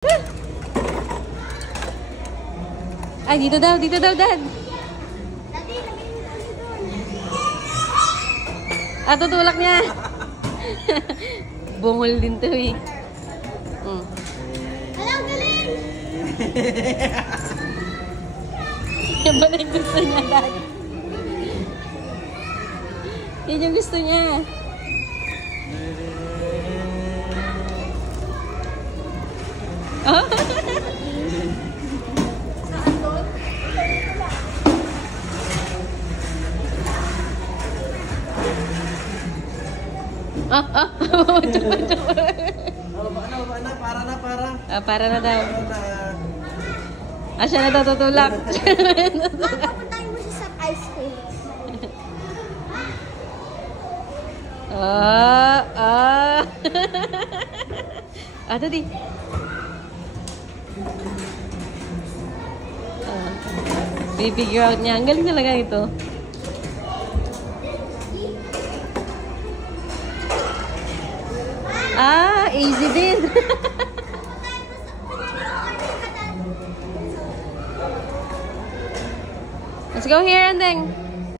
Ay, dito daw, Dad. Ah, tutulak niya. Bungol din to eh. Hello, galing! Yan ba na yung gusto niya, Dad? Yan yung gusto niya. Oh. Para na daw. Siya na daw tutulak. Papuntahin mo siya sa ice cream. Tadi. Figure out niya. Ang galing talaga ito. Easy din. Let's go here, Andeng.